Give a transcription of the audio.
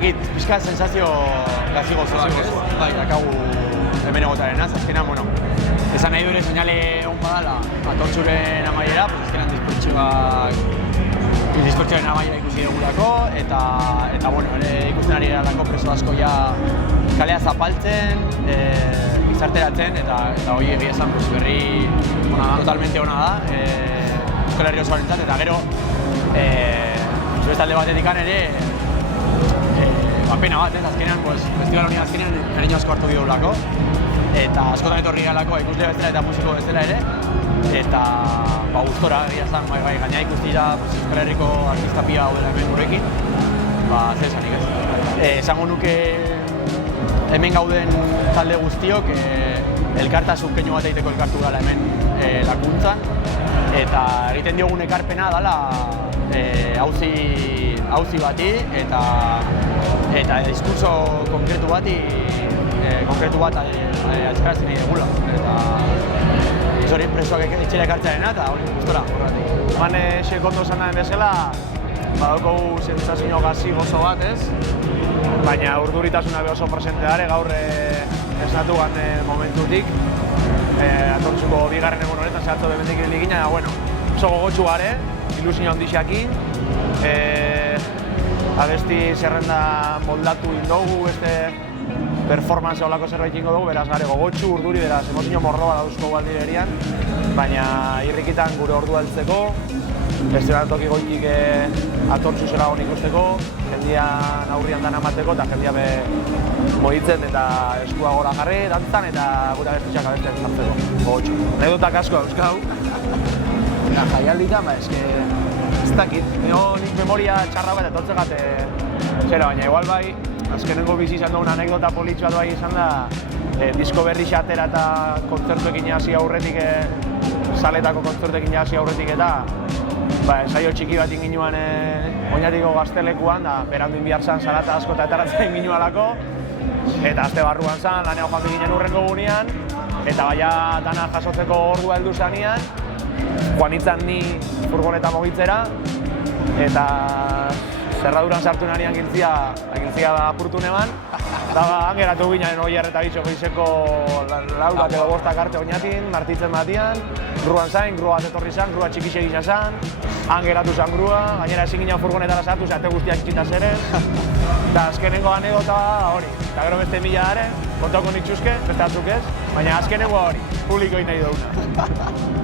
dakit, pixka sensazio gazi gozoak, ez? Bai, dakagu hemen egotaren az, azkenan, bueno, esan nahi dure seinale egon badala Atortxuren amaiera, pues azkenan dispertsioaren amaiera ikusi dugulako, eta bueno, ikusten ari eralako preso asko ja kalea zapaltzen, gizarteratzen, eta hori egia esan berri totalmente ona da, Euskal Herri osoarentzat, eta gero, talde batetik ere, pena bat, azkenean, festival honi azkenean kariño asko hartu dugulako, eta askotan etorri galako ikusle bezala eta musiko bezala ere, eta gustora, egia zan, gaina ikustira Euskal Herriko artista pia gaudela hemen gurekin, zer esanik ez. Esango nuke hemen gauden talde guztiok elkartasun keinu bat egiteko elkartu gala hemen lakuntzan, eta egiten diogun ekarpena dela auzi bati eta diskurso konkretu bat atxikarazten nahi dugula. Eta hori presoak etxera ekartzearena eta hori gustora. Eman Xekondo esan den bezala, badaukagu sentsazio gazi gozo bat, ez? Baina urduritasuna be oso presente dare, gaur esnatu gan momentutik. Atortzuko bigarren egun honetan zehatzo bemendik ligina, bueno, oso gogotsu gare, ilusio handixeakin. Abesti zerrenda moldatu indogu, performance olako zerbait ingo dugu, beraz gare gogotsu, urduri, beraz emozio mordoa dauzko galdilerian, baina irrikitan gure ordua heltzeko, beste toki goitik Atortzu zela hon ikusteko, jendian aurrian dan amateko eta jendia be moitzen eta eskua gora jarri, dantzan eta gure abestitxak abesten zartzeko, gogotsu. Anekdotak asko dauzkau. Jaialditan, ez dakit, nik memoria txarra bat etortze gate zera, baina igual bai, azkenengo bizi izan dugun anekdota politxu bat bai izan da, disko berri xatera eta kontzertuekin hasi aurretik, saletako kontzertuekin hasi aurretik eta ensaio txiki bat inginuan oinatiko gaztelekuan, da beranduin bihar zan salata asko eta etaratzen inginualako, eta azte barruan zan, lanean joan ginen urrengo gunean, eta baina dana jasotzeko ordua heldu zanean, joan nintzen ni furgoneta mogitzera, eta zerraduran sartu nahian giltzia da apurtu neban, eta hangeratu ginen oier eta bitxo goizeko lau bat edo bostak arte oinatin, martitzen batian, gruan zain, grua bat etorri zan, grua txikixe gisa zan, hangeratu zan grua, gainera ezin ginen furgonetara sartu, zeate guztiak itxita zerez, eta azkenengo anekdota hori, eta gero beste mila dare, kontako nitxuzke, beste atzuk ez, baina azkenengo hori, publikoin nahi duguna.